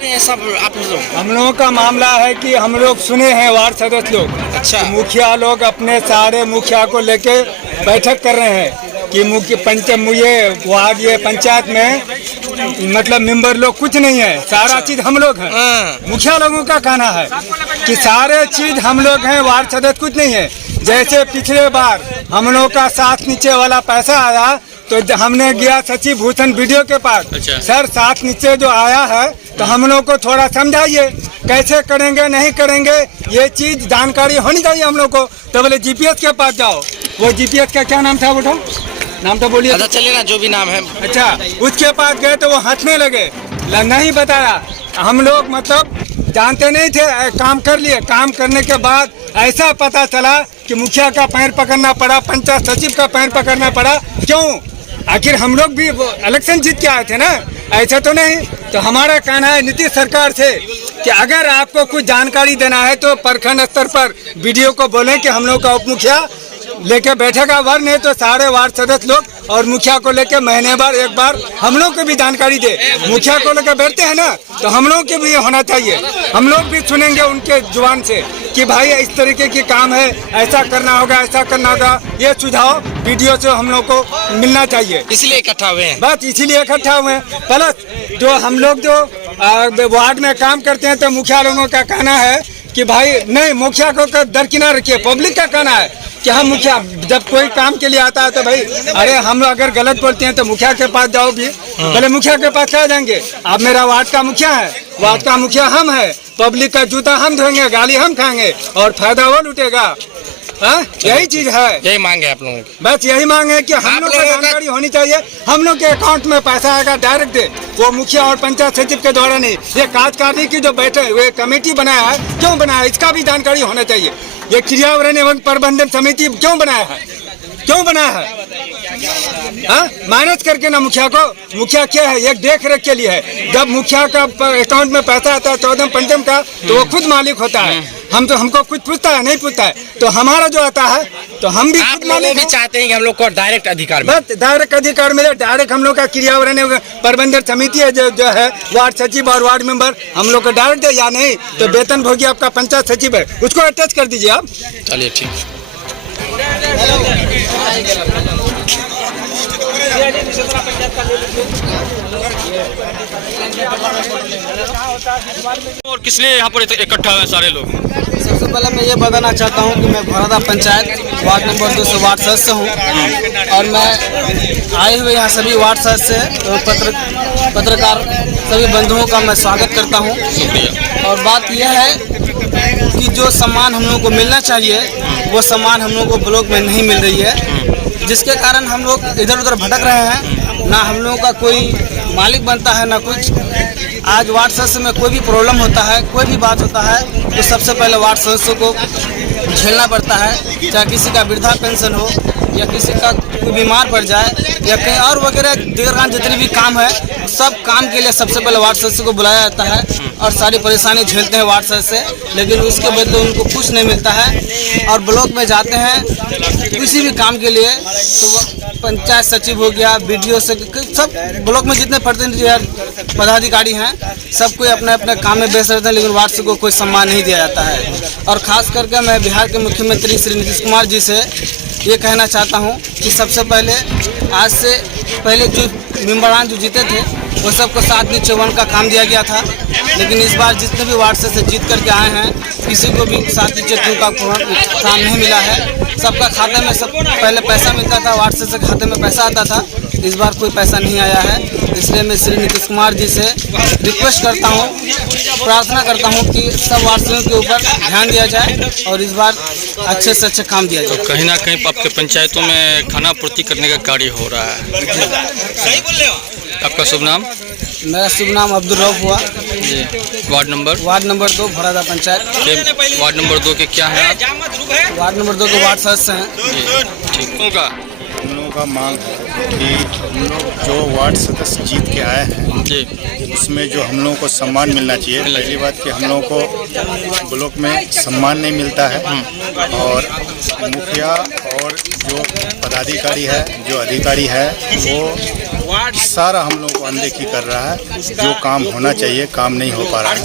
सब आप लोग? हम लोगों का मामला है कि हम लोग सुने हैं वार्ड सदस्य लोग, अच्छा। मुखिया लोग अपने सारे मुखिया को लेके बैठक कर रहे हैं कि वार्ड ये पंचायत में मतलब मेंबर लोग कुछ नहीं है, सारा चीज हम लोग हैं। मुखिया लोगों का कहना है कि सारे चीज हम लोग हैं, वार्ड सदस्य कुछ नहीं है। जैसे पिछले बार हम लोग का साथ नीचे वाला पैसा आया तो हमने गया सचिव भूषण वीडियो के पास। अच्छा। सर साथ नीचे जो आया है तो हम लोग को थोड़ा समझाइए, कैसे करेंगे नहीं करेंगे, ये चीज जानकारी होनी चाहिए हम लोग को। तो बोले जीपीएस के पास जाओ। वो जीपीएस का क्या नाम था, बेटा नाम तो बोलिए। अच्छा चलिए ना, जो भी नाम है। अच्छा, उसके पास गए तो वो हंसने लगे, नहीं बताया। हम लोग मतलब जानते नहीं थे, काम कर लिए। काम करने के बाद ऐसा पता चला कि मुखिया का पैर पकड़ना पड़ा, पंचायत सचिव का पैर पकड़ना पड़ा। क्यों? आखिर हम लोग भी इलेक्शन जीत के आए थे ना, ऐसा तो नहीं। तो हमारा कहना है नीतीश सरकार से कि अगर आपको कुछ जानकारी देना है तो प्रखंड स्तर पर वीडियो को बोलें कि हम लोग का उप मुखिया लेके बैठेगा, वर नहीं तो सारे वार्ड सदस्य लोग और मुखिया को लेके महीने बार एक बार हम लोग को भी जानकारी दे। मुखिया को लेकर बैठते हैं ना तो हम लोग के भी ये होना चाहिए, हम लोग भी सुनेंगे उनके जुबान से कि भाई इस तरीके की काम है, ऐसा करना होगा, ऐसा करना होगा। ये सुझाव वीडियो से हम लोग को मिलना चाहिए, इसलिए इकट्ठा हुए हैं। बस इसीलिए इकट्ठा हुए हैं। प्लस जो हम लोग जो वार्ड में काम करते हैं तो मुखिया लोगों का कहना है कि भाई नहीं, मुखिया को दरकिनार रखिए। पब्लिक का कहना है कि हम मुखिया जब कोई काम के लिए आता है तो भाई अरे हम अगर गलत बोलते हैं तो मुखिया के पास जाओ भी। भले मुखिया के पास क्या जाएंगे, आप मेरा वार्ड का मुखिया है, वार्ड का मुखिया हम है, पब्लिक का जूता हम धोएंगे, गाली हम खाएंगे और फायदा वो लुटेगा। यही चीज है, यही मांग है आप लोगों की। बस यही मांग है कि हम लोग को जानकारी होनी चाहिए। हम लोग के अकाउंट में पैसा आएगा डायरेक्ट दे, वो मुखिया और पंचायत सचिव के द्वारा नहीं। ये कार्यकारिणी की जो बैठे हुए कमेटी बनाया है, क्यों बनाया है इसका भी जानकारी होना चाहिए। ये पर्यावरण एवं प्रबंधन समिति क्यों बनाया है, क्यों बनाया है? माइनस करके ना मुखिया को, मुखिया क्या है, एक देख रेख के लिए है। जब मुखिया का अकाउंट में पैसा आता है 14 पंचम का तो वो खुद मालिक होता है। हमको कुछ पूछता है नहीं पूछता है, तो हमारा जो आता है तो हम भी खुद मालिक भी चाहते हैं कि हम लोग को डायरेक्ट अधिकार मिले। बस डायरेक्ट अधिकार मिले। डायरेक्ट हम लोग का पर्यावरण प्रबंधन समिति है जो है वार्ड सचिव और वार्ड मेंबर हम लोग को डायरेक्ट दे, या नहीं तो वेतन भोगी आपका पंचायत सचिव है, उसको अटैच कर दीजिए आप। चलिए ठीक। और किस लिए यहाँ पर इकट्ठा हुए सारे लोग? सबसे पहले मैं ये बताना चाहता हूँ कि मैं भरादा पंचायत वार्ड नंबर 2 से वार्ड सदस्य हूँ और मैं आए हुए यहाँ सभी वार्ड सदस्य पत्रकार सभी बंधुओं का मैं स्वागत करता हूँ। और बात यह है कि जो सम्मान हम लोगों को मिलना चाहिए वो सम्मान हम लोगों को ब्लॉक में नहीं मिल रही है, जिसके कारण हम लोग इधर उधर भटक रहे हैं। ना हम लोगों का कोई मालिक बनता है ना कुछ। आज वार्ड सदस्य में कोई भी प्रॉब्लम होता है, कोई भी बात होता है तो सबसे पहले वार्ड सदस्यों को झेलना पड़ता है। चाहे किसी का वृद्धा पेंशन हो या किसी का कोई बीमार पड़ जाए या कहीं और वगैरह दीर्घकाल जितने भी काम है, सब काम के लिए सबसे पहले वार्ड सदस्य को बुलाया जाता है और सारी परेशानी झेलते हैं वार्ड सदस्य, लेकिन उसके बदले उनको कुछ नहीं मिलता है। और ब्लॉक में जाते हैं किसी भी काम के लिए तो पंचायत सचिव हो गया, बीडीओ से, सब ब्लॉक में जितने प्रतिनिधि पदाधिकारी हैं सब कोई अपने अपने काम में व्यस्त रहते हैं, लेकिन वार्ड से को कोई सम्मान नहीं दिया जाता है। और ख़ास करके मैं बिहार के मुख्यमंत्री श्री नीतीश कुमार जी से ये कहना चाहता हूँ कि सबसे पहले आज से पहले जो मेंबरान जो जीते थे वो सबको 7/54 का काम दिया गया था, लेकिन इस बार जितने भी वार्ड से जीत करके आए हैं किसी को भी 7/54 का काम नहीं मिला है। सबका खाते में सब पहले पैसा मिलता था, वार्ड से खाते में पैसा आता था, इस बार कोई पैसा नहीं आया है। इसलिए मैं श्री नीतीश कुमार जी से रिक्वेस्ट करता हूँ, प्रार्थना करता हूँ कि सब वार्डों के ऊपर ध्यान दिया जाए और इस बार अच्छे से अच्छे काम दिया जाए। तो कहीं ना कहीं आपके पंचायतों में खाना पूर्ति करने का कार्य हो रहा है। सही बोल रहे हो। आपका शुभ नाम? मेरा शुभ नाम अब्दुल रऊफ हुआ जी। Ward number 2 Bharada panchayat. Ward number 2 के क्या है आप? वार्ड नंबर 2 के वार्ड सदस्य हैं। जी ठीक। लोगों का मांग है कि हम लोग जो वार्ड सदस्य जीत के आए हैं जी उसमें जो हम लोगों को सम्मान मिलना चाहिए। पहली बात कि हम लोगों को ब्लॉक में सम्मान नहीं मिलता है और मुखिया और जो पदाधिकारी है, जो अधिकारी है, वो सारा हम लोगों को अनदेखी कर रहा है। जो काम होना चाहिए काम नहीं हो पा रहा है।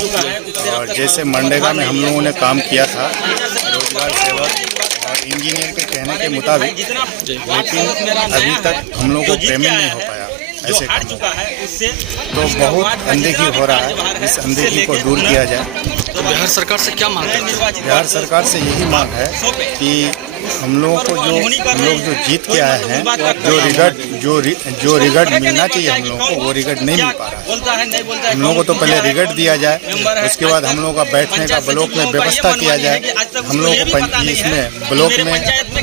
और जैसे मनरेगा में हम लोगों ने काम किया था, रोजगार सेवक और इंजीनियर के कहने के मुताबिक, लेकिन अभी तक हम लोगों को पेमेंट नहीं हो पाया ऐसे कामों का। तो बहुत अनदेखी हो रहा है, इस अनदेखी को दूर किया जाए। तो बिहार सरकार से क्या मांग करते हैं? बिहार सरकार से यही मांग है कि हम लोगों को जो जीत के आए हैं, जो रिगर्ड मिलना चाहिए हम लोगों को, वो रिगर्ड नहीं मिल पा रहा है। हम लोगों को तो पहले रिगर्ड दिया जाए, उसके बाद हम लोगों का बैठने का ब्लॉक में व्यवस्था किया जाए। हम लोगों को इसमें ब्लॉक में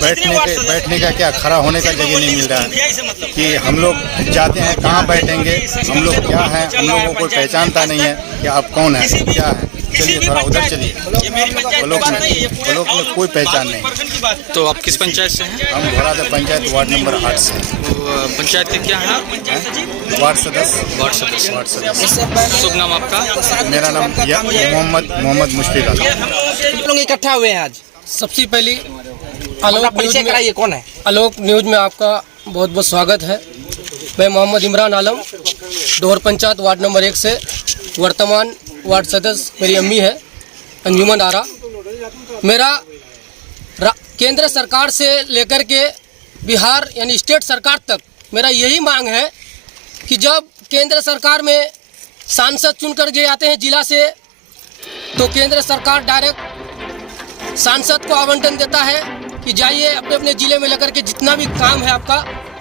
बैठने का क्या, खड़ा होने का जगह नहीं मिल रहा है कि हम लोग जाते हैं कहाँ बैठेंगे, हम लोग क्या हैं, हम लोगों को कोई पहचानता नहीं है कि आप कौन हैं, क्या है। चलिए थोड़ा उधर चलिए, ब्लॉक में कोई पहचान नहीं। तो आप किस पंचायत से हैं? हम घोरादा पंचायत वार्ड नंबर 8 से। पंचायत के क्या है? वार्ड सदस्य। शुभ नाम आपका? मेरा नाम मोहम्मद मुशफिक आलम। लोग इकट्ठा हुए हैं आज। सबसे पहली परिचय कराइए, कौन है? आलोक न्यूज में आपका बहुत बहुत स्वागत है। मैं मोहम्मद इमरान आलम, डोहर पंचायत वार्ड नंबर 1 से वर्तमान वार्ड सदस्य मेरी अम्मी है अंजुमन आरा। मेरा केंद्र सरकार से लेकर के बिहार यानी स्टेट सरकार तक मेरा यही मांग है कि जब केंद्र सरकार में सांसद चुनकर के आते हैं जिला से, तो केंद्र सरकार डायरेक्ट सांसद को आवंटन देता है कि जाइए अपने अपने ज़िले में लेकर के जितना भी काम है आपका,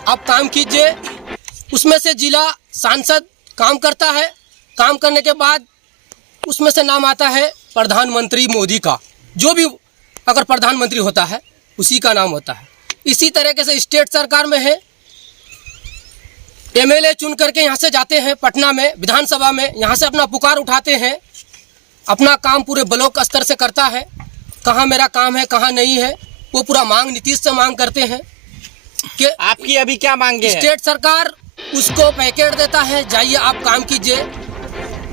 आप काम कीजिए। उसमें से जिला सांसद काम करता है, काम करने के बाद उसमें से नाम आता है प्रधानमंत्री मोदी का। जो भी अगर प्रधानमंत्री होता है उसी का नाम होता है। इसी तरीके से स्टेट सरकार में है, एमएलए चुन करके यहाँ से जाते हैं पटना में विधानसभा में, यहाँ से अपना पुकार उठाते हैं, अपना काम पूरे ब्लॉक स्तर से करता है। कहाँ मेरा काम है कहाँ नहीं है वो पूरा मांग नीतीश से मांग करते हैं कि आपकी अभी क्या मांगे? स्टेट सरकार उसको पैकेट देता है, जाइए आप काम कीजिए।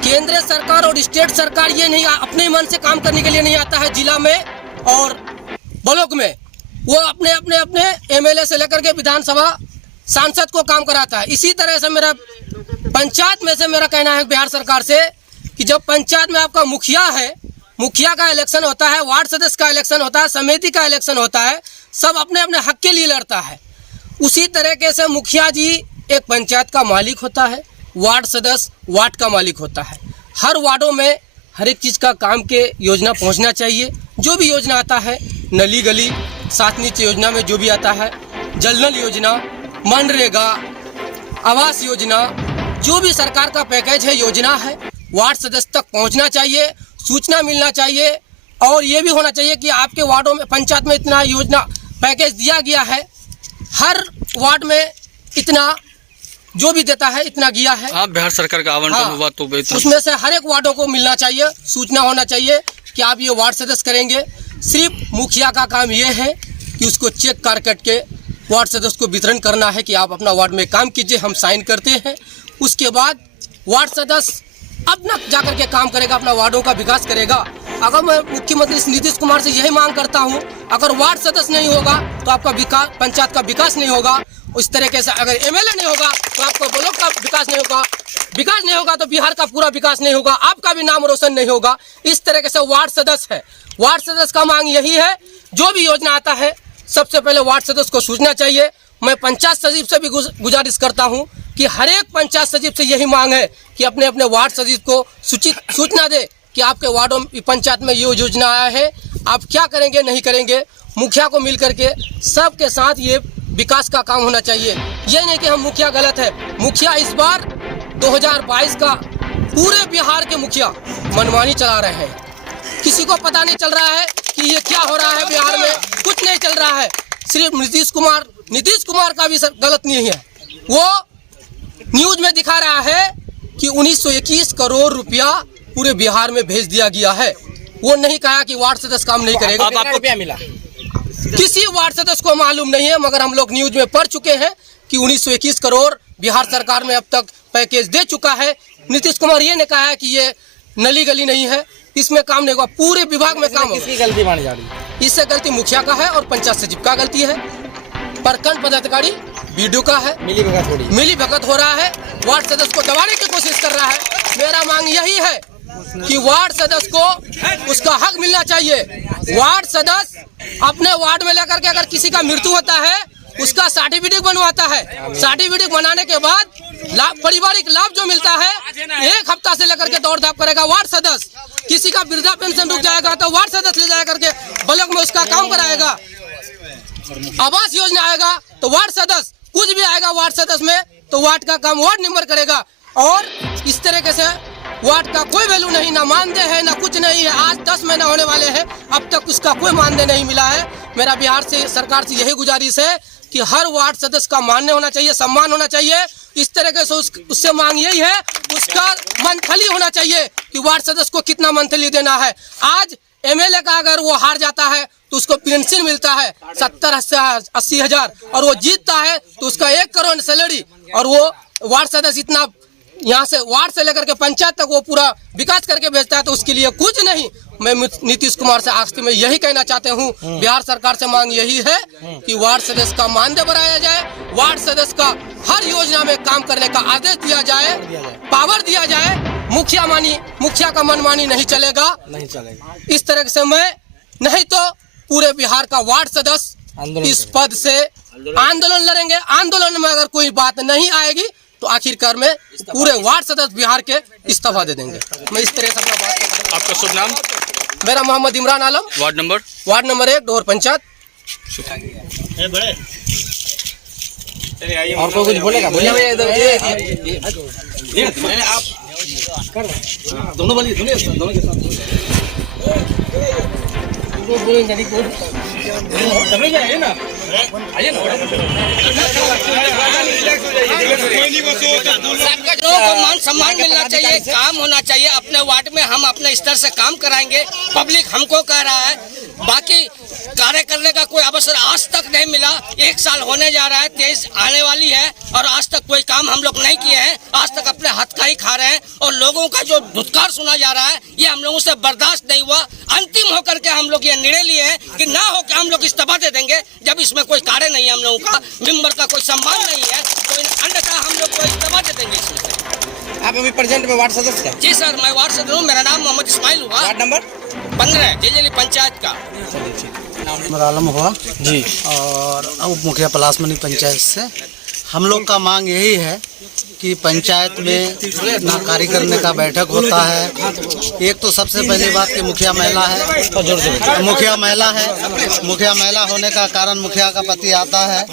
केंद्र सरकार और स्टेट सरकार ये नहीं अपने मन से काम करने के लिए नहीं आता है जिला में और ब्लॉक में, वो अपने अपने अपने एमएलए से लेकर के विधानसभा सांसद को काम कराता है। इसी तरह से मेरा पंचायत में से मेरा कहना है बिहार सरकार से कि जब पंचायत में आपका मुखिया है, मुखिया का इलेक्शन होता है, वार्ड सदस्य का इलेक्शन होता है, समिति का इलेक्शन होता है, सब अपने अपने हक के लिए लड़ता है। उसी तरीके से मुखिया जी एक पंचायत का मालिक होता है, वार्ड सदस्य वार्ड का मालिक होता है। हर वार्डों में हर एक चीज़ का काम के योजना पहुंचना चाहिए। जो भी योजना आता है, नली गली, सात नीचे योजना में जो भी आता है, जल नल योजना, मनरेगा, आवास योजना, जो भी सरकार का पैकेज है, योजना है, वार्ड सदस्य तक पहुंचना चाहिए, सूचना मिलना चाहिए। और ये भी होना चाहिए कि आपके वार्डों में पंचायत में इतना योजना पैकेज दिया गया है, हर वार्ड में इतना जो भी देता है इतना गया है। आप बिहार सरकार का आवंटन हुआ तो उसमें से हर एक वार्डों को मिलना चाहिए, सूचना होना चाहिए कि आप ये वार्ड सदस्य करेंगे। सिर्फ मुखिया का काम ये है कि उसको चेक कर के वार्ड सदस्य को वितरण करना है कि आप अपना वार्ड में काम कीजिए, हम साइन करते हैं। उसके बाद वार्ड सदस्य अपना जाकर के काम करेगा, अपना वार्डों का विकास करेगा। अगर मैं मुख्यमंत्री नीतीश कुमार से यही मांग करता हूं, अगर वार्ड सदस्य नहीं होगा तो आपका विकास, पंचायत का विकास नहीं होगा। उस तरीके से अगर एमएलए नहीं होगा तो आपका ब्लॉक का विकास नहीं होगा, विकास नहीं होगा तो बिहार का पूरा विकास नहीं होगा, आपका भी नाम रोशन नहीं होगा। इस तरीके से वार्ड सदस्य है, वार्ड सदस्य का मांग यही है, जो भी योजना आता है सबसे पहले वार्ड सदस्य को सूचना चाहिए। मैं पंचायत सचिव से भी गुजारिश करता हूं कि हर एक पंचायत सचिव से यही मांग है कि अपने अपने वार्ड सचिव को सूचना दे कि आपके वार्डों पंचायत में ये योजना आया है, आप क्या करेंगे नहीं करेंगे। मुखिया को मिल करके सबके साथ ये विकास का काम होना चाहिए। ये नहीं कि हम मुखिया गलत है, मुखिया इस बार 2022 का पूरे बिहार के मुखिया मनमानी चला रहे हैं। किसी को पता नहीं चल रहा है कि ये क्या हो रहा है बिहार में, कुछ नहीं चल रहा है। सिर्फ नीतीश कुमार का भी गलत नहीं है, वो न्यूज में दिखा रहा है कि 1921 करोड़ रुपया पूरे बिहार में भेज दिया गया है। वो नहीं कहा कि वार्ड सदस्य काम नहीं करेगा। आपको रुपया मिला किसी वार्ड सदस्य को मालूम नहीं है, मगर हम लोग न्यूज में पढ़ चुके हैं कि 1921 करोड़ बिहार सरकार में अब तक पैकेज दे चुका है। नीतीश कुमार ये ने कहा है कि ये नली गली नहीं है, इसमें काम नहीं होगा, पूरे विभाग में काम होगा। किसकी गलती मानी जा रही है? इससे गलती मुखिया का है और पंचायत सचिव का गलती है, प्रखंड पदाधिकारी बीडीओ का है। मिली भगत हो रहा है, वार्ड सदस्य को दबाने की कोशिश कर रहा है। मेरा मांग यही है कि वार्ड सदस्य को उसका हक मिलना चाहिए। वार्ड सदस्य अपने वार्ड में लेकर के अगर किसी का मृत्यु होता है उसका सर्टिफिकेट बनवाता है। सर्टिफिकेट बनाने के बाद पारिवारिक लाभ जो मिलता है 1 हफ्ता से लेकर के दौड़ धाप करेगा वार्ड सदस्य। किसी का वृद्धा पेंशन रुक जाएगा तो वार्ड सदस्य ले जाया करके ब्लॉक में उसका काम कराएगा। आवास योजना आएगा तो वार्ड सदस्य, कुछ भी आएगा वार्ड सदस्य में तो वार्ड का काम वार्ड मेंबर करेगा। और इस तरीके से वार्ड का कोई वैल्यू नहीं, ना मानदेय है ना कुछ नहीं है। आज 10 महीना होने वाले हैं, अब तक उसका कोई मानदेय नहीं मिला है। मेरा बिहार से सरकार से यही गुजारिश है कि हर वार्ड सदस्य का मान्य होना चाहिए, सम्मान होना चाहिए। इस तरीके से उससे मांग यही है, उसका मंथली होना चाहिए कि वार्ड सदस्य को कितना मंथली देना है। आज एमएलए का अगर वो हार जाता है तो उसको पेंशन मिलता है 70-80 हजार, और वो जीतता है तो उसका 1 करोड़ सैलरी। और वो वार्ड सदस्य इतना यहाँ से वार्ड से लेकर के पंचायत तक वो पूरा विकास करके भेजता है, तो उसके लिए कुछ नहीं। मैं नीतीश कुमार से आखिर में यही कहना चाहते हूँ, बिहार सरकार से मांग यही है कि वार्ड सदस्य का मानदेय बढ़ाया जाए, वार्ड सदस्य का हर योजना में काम करने का आदेश दिया जाए, पावर दिया जाए। मुखिया का मनमानी नहीं चलेगा। इस तरह से मैं नहीं तो पूरे बिहार का वार्ड सदस्य इस पद से आंदोलन लड़ेंगे। आंदोलन में अगर कोई बात नहीं आएगी तो आखिरकार में पूरे वार्ड सदस्य बिहार के इस्तीफा दे देंगे। मैं इस तरह से अपना बात करता हूं। आपका शुभ नाम? मेरा मोहम्मद इमरान आलम, वार्ड नंबर 1 डोर पंचायत। और कोई कुछ बोलेगा? लोगों को मान सम्मान मिलना चाहिए, काम होना चाहिए। अपने वार्ड में हम अपने स्तर से काम कराएंगे। पब्लिक हमको कह रहा है, बाकी कार्य करने का कोई अवसर आज तक नहीं मिला। 1 साल होने जा रहा है, 23 आने वाली है और आज तक कोई काम हम लोग नहीं किए हैं। आज तक अपने हाथ का ही खा रहे हैं और लोगों का जो धुतकार सुना जा रहा है ये हम लोगों से बर्दाश्त नहीं हुआ। अंतिम होकर के हम लोग ये निर्णय लिए हैं कि ना हो के हम लोग इस्तीफा दे देंगे जब इसमें कोई कार्य नहीं है, हम लोगों का मेंबर का कोई सम्मान नहीं है, तो अन्यथा हम लोग को इस्तीफा दे देंगे इसमें से। आप अभी प्रेजेंट में वार्ड सदस्य हैं? जी सर, मैं वार्ड सदस्य हूँ। मेरा नाम मोहम्मद इस्माइल हुआ, वार्ड नंबर 15 जेजेली पंचायत का। मेरा आलम हुआ जी, और उप मुखिया पलासमनी पंचायत से। हम लोग का मांग यही है कि पंचायत में ना कार्य करने का बैठक होता है। एक तो सबसे पहली बात कि मुखिया महिला है, मुखिया महिला होने का कारण मुखिया का पति आता है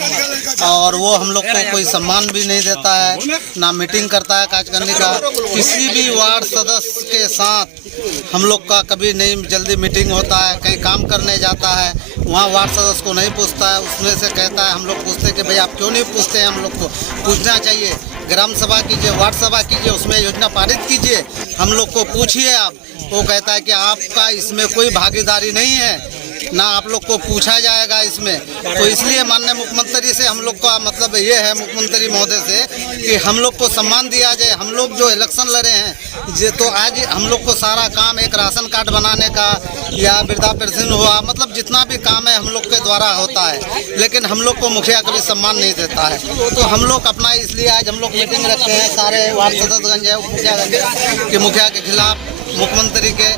और वो हम लोग को कोई सम्मान भी नहीं देता है, ना मीटिंग करता है काज करने का। किसी भी वार्ड सदस्य के साथ हम लोग का कभी नहीं जल्दी मीटिंग होता है। कहीं काम करने जाता है वहाँ वार्ड सदस्य को नहीं पूछता है, उसमें से कहता है, हम लोग पूछते कि भाई आप क्यों नहीं पूछते हैं, हम लोग को पूछना चाहिए। ग्राम सभा कीजिए, वार्ड सभा कीजिए, उसमें योजना पारित कीजिए, हम लोग को पूछिए आप। वो कहता है कि आपका इसमें कोई भागीदारी नहीं है, ना आप लोग को पूछा जाएगा इसमें। तो इसलिए माननीय मुख्यमंत्री से हम लोग का मतलब ये है, मुख्यमंत्री महोदय से, कि हम लोग को सम्मान दिया जाए। हम लोग जो इलेक्शन लड़े हैं ये तो आज हम लोग को सारा काम एक राशन कार्ड बनाने का या वृद्धा पेंशन हुआ, मतलब जितना भी काम है हम लोग के द्वारा होता है, लेकिन हम लोग को मुखिया कभी सम्मान नहीं देता है। तो हम लोग अपना इसलिए आज हम लोग मीटिंग रखते हैं सारे वार्ड सदस्यगंज है, मुखियागंज कि मुखिया के खिलाफ मुख्यमंत्री के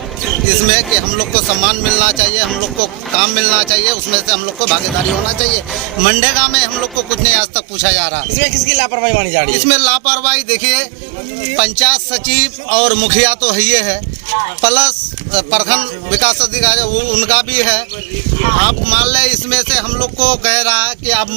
इसमें कि हम लोग को सम्मान मिलना चाहिए, हम लोग को काम मिलना चाहिए, उसमें से हम लोग को भागीदारी होना चाहिए। मनरेगा में हम लोग को कुछ नहीं आज तक पूछा जा रहा। इसमें किसकी लापरवाही मानी जा रही है? इसमें लापरवाही देखिए, पंचायत सचिव और मुखिया तो है, प्लस प्रखंड विकास अधिकारी उनका भी है। आप मान लें इसमें से हम लोग को कह रहा है कि आप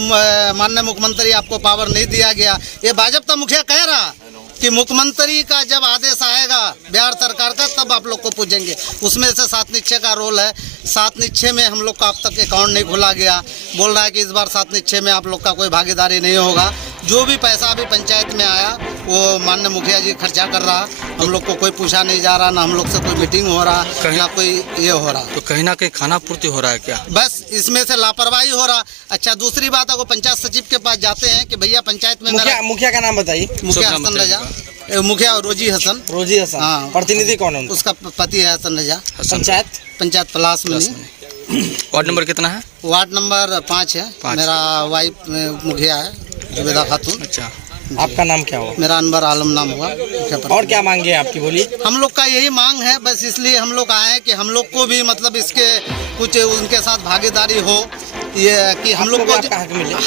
माननीय मुख्यमंत्री आपको पावर नहीं दिया गया। ये भाजपा मुखिया कह रहा कि मुख्यमंत्री का जब आदेश आएगा बिहार सरकार का तब आप लोग को पूछेंगे। उसमें से 7 निश्चय का रोल है। 7 निश्चय में हम लोग का अब तक अकाउंट नहीं खोला गया। बोल रहा है कि इस बार 7 निश्चय में आप लोग का कोई भागीदारी नहीं होगा। जो भी पैसा अभी पंचायत में आया वो माननीय मुखिया जी खर्चा कर रहा, हम लोग को कोई पूछा नहीं जा रहा, ना हम लोग से कोई मीटिंग हो रहा, ना कोई ये हो रहा। तो कहीं ना कहीं खाना पूर्ति हो रहा है क्या? बस इसमें से लापरवाही हो रहा। अच्छा, दूसरी बात है वो पंचायत सचिव के पास जाते हैं कि भैया पंचायत में मुखिया का नाम बताइए। मुखिया हसन रजा, मुखिया रोजी हसन। हाँ, प्रतिनिधि कौन है? उसका पति है हसन रजा। पंचायत पलास में। वार्ड नंबर कितना है? वार्ड नंबर 5 है। मेरा वाइफ मुखिया है जुबेदा खातून। अच्छा, आपका नाम क्या हुआ? मेरा अनवर आलम नाम हुआ। और क्या मांगे आपकी, बोलिए। हम लोग का यही मांग है, बस इसलिए हम लोग आए हैं कि हम लोग को भी मतलब इसके कुछ उनके साथ भागीदारी हो, ये कि हम लोग को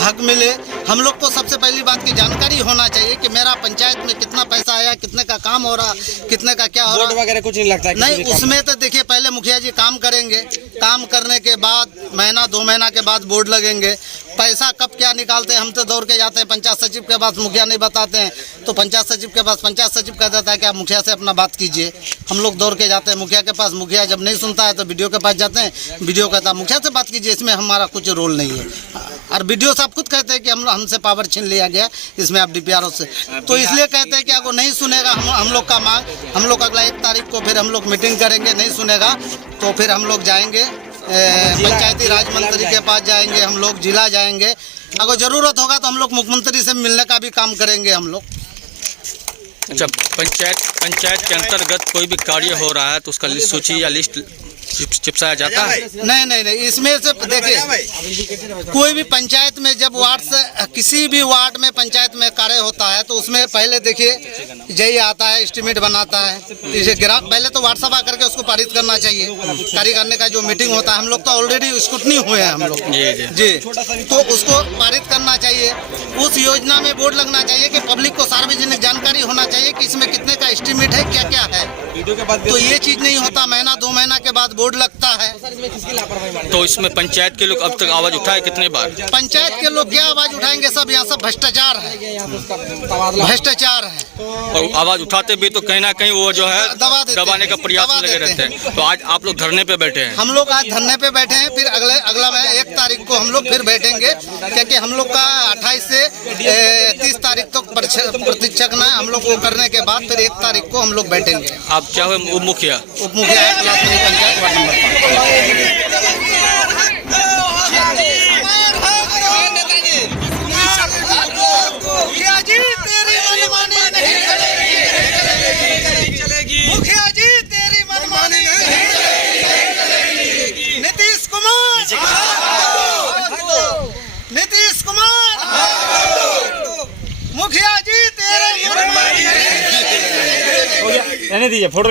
हक मिले। हम लोग को सबसे पहली बात की जानकारी होना चाहिए कि मेरा पंचायत में कितना पैसा आया, कितने का काम हो रहा, कितने का क्या हो रहा। बोर्ड वगैरह कुछ नहीं लगता? नहीं, उसमें तो देखिए पहले मुखिया जी काम करेंगे, काम करने के बाद महीना 2 महीना के बाद बोर्ड लगेंगे। पैसा कब क्या निकालते हैं, हम तो दौड़ के जाते हैं पंचायत सचिव के पास, मुखिया नहीं बताते हैं तो पंचायत सचिव के पास, पंचायत सचिव कह देता है कि आप मुखिया से अपना बात कीजिए। हम लोग दौड़ के जाते हैं मुखिया के पास, मुखिया जब नहीं सुनता है तो वीडियो के पास जाते हैं, वीडियो कहता है मुखिया से बात कीजिए, इसमें हमारा कुछ रोल नहीं है। और वीडियो साहब खुद कहते हैं कि हमसे पावर छीन लिया गया, इसमें आप DPRO से, तो इसलिए कहते हैं कि अगर नहीं सुनेगा हम लोग का मांग, हम लोग अगला 1 तारीख को फिर हम लोग मीटिंग करेंगे, नहीं सुनेगा तो फिर हम लोग जाएंगे पंचायती राज मंत्री के पास जाएंगे, हम लोग जिला जाएंगे, अगर जरूरत होगा तो हम लोग मुख्यमंत्री से मिलने का भी काम करेंगे हम लोग। अच्छा, पंचायत के अंतर्गत कोई भी कार्य हो रहा है तो उसका सूची या लिस्ट चिपसाया जाता है? नहीं, इसमें से देखिए कोई भी पंचायत में जब वार्ड से किसी भी वार्ड में पंचायत में कार्य होता है तो उसमें पहले देखिए जय आता है, एस्टीमेट बनाता है, इसे ग्राहक पहले तो वार्ड सभा करके उसको पारित करना चाहिए। कार्य करने का जो मीटिंग होता है, हम लोग तो ऑलरेडी स्क्रूटनी हुए हैं हम लोग जी, तो उसको पारित करना चाहिए। उस योजना में बोर्ड लगना चाहिए कि पब्लिक को सार्वजनिक जानकारी होना चाहिए कि इसमें कितने का एस्टीमेट है, क्या क्या है। तो ये चीज नहीं होता, महीना 2 महीना के बाद बोर्ड लगता है। तो इसमें पंचायत के लोग अब तक आवाज उठाए कितने बार? पंचायत के लोग क्या आवाज उठाएंगे, सब यहाँ सब भ्रष्टाचार है, भ्रष्टाचार है। और आवाज उठाते भी तो कहीं ना कहीं वो जो है दबाने का प्रयास में लगे रहते हैं। तो आज आप लोग धरने पे बैठे हैं? हम लोग आज धरने पे बैठे हैं, फिर अगला 1 तारीख को हम लोग फिर बैठेंगे, क्योंकि हम लोग का 28 से 30 तारीख तक प्रतीक्षण है। हम लोग को करने के बाद फिर 1 तारीख को हम लोग बैठेंगे। आप क्या हुए? उप मुखिया है पलासमनी पंचायत वार्ड नंबर 5। मुखिया जी तेरी मनमानी नहीं चलेगी। नीतीश कुमार, नीतीश कुमार, मुखिया जी तेरी मनमानी नहीं चलेगी। रहने दीजिए, फोटो